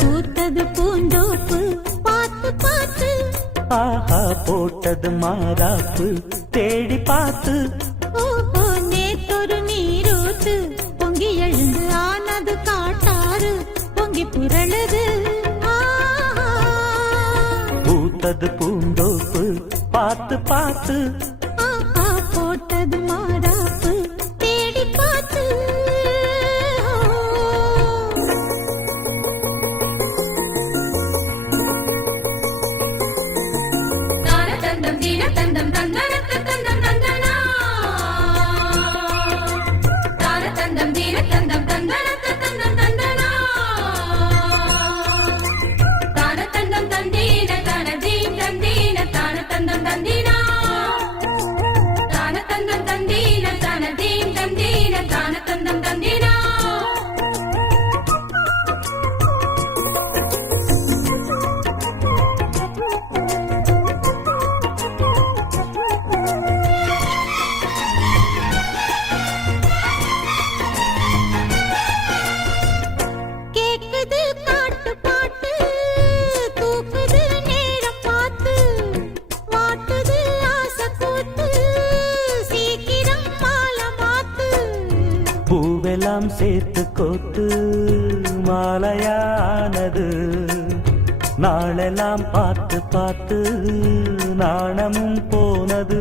பூத்தது பூந்தோப்பு பார்த்து பார்த்து, ஆஹா போட்டது மாறாப்பு தேடி பார்த்து, ஓஹோ நேத்தொரு நீரூத்து பொங்கி எழுந்து ஆனது காட்டாறு பொங்கி புரளுது. பூத்தது பூந்தோப்பு பார்த்து பார்த்து, ஆஹா போட்டது மாறாப்பு தேடி பார்த்து. பூவெல்லாம் சேர்த்து கோத்து மாலையானது, நாளெல்லாம் பார்த்து பார்த்து நாணமும் போனது.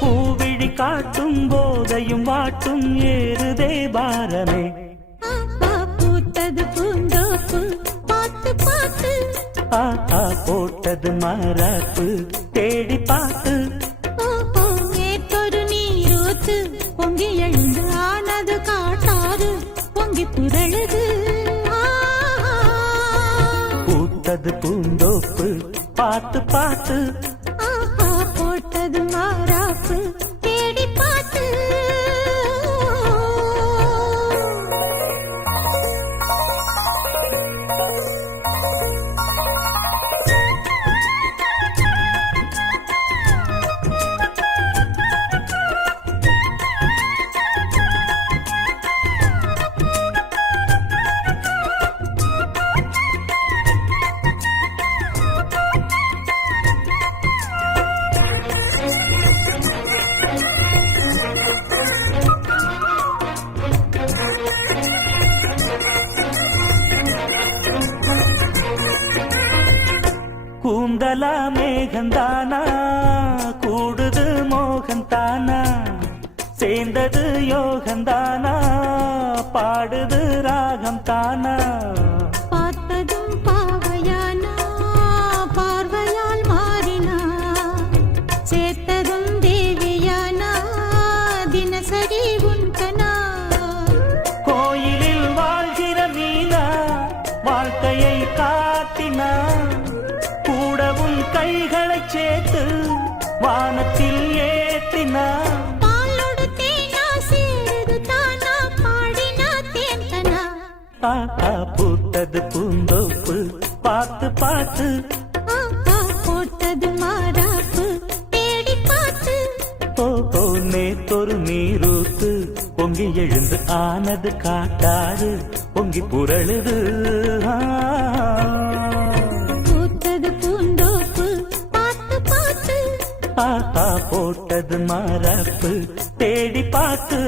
பூவிழி காட்டும் போதையும் வாட்டும் ஏறுதே பாரமே. ஆஹா போட்டது மாறாப்பு தேடி பார்த்து, நேத்தொரு நீரூத்து பொங்கி எழுந்து ஆனது காட்டாறு பொங்கி புரளுது. பூத்தது பூந்தோப்பு பார்த்து பார்த்து, ஆஹா போட்டது மாறாப்பு தேடி பார்த்து. கூந்தலா மேகந்தானா கூடுது மோகந்தானா, சேர்ந்தது யோகந்தானா பாடுது ராகம் தானா. பார்த்ததும் பாவையானா பார்வையால் மாறினா, சேர்த்ததும் தேவியானா தினசரி உன்கனா. கோயிலில் வாழ்கிற மீனா வாழ்க்கையை காட்டினா, கூடவும் கைகளை சேர்த்து வானத்தில் ஏற்றினா. பாலோடு தேனா சேருது தானா பாடினா தேன்கனா. ஆஹா பூத்தது பூந்தோப்பு பார்த்து பார்த்து, ஆஹா போட்டது மாறாப்பு தேடி பார்த்து. ஓஹோ நேத்தொரு நீரூத்து பொங்கி எழுந்து ஆனது காட்டாறு பொங்கி புரளுது. ஆஹா போட்டது மாறாப்பு தேடி பார்த்து.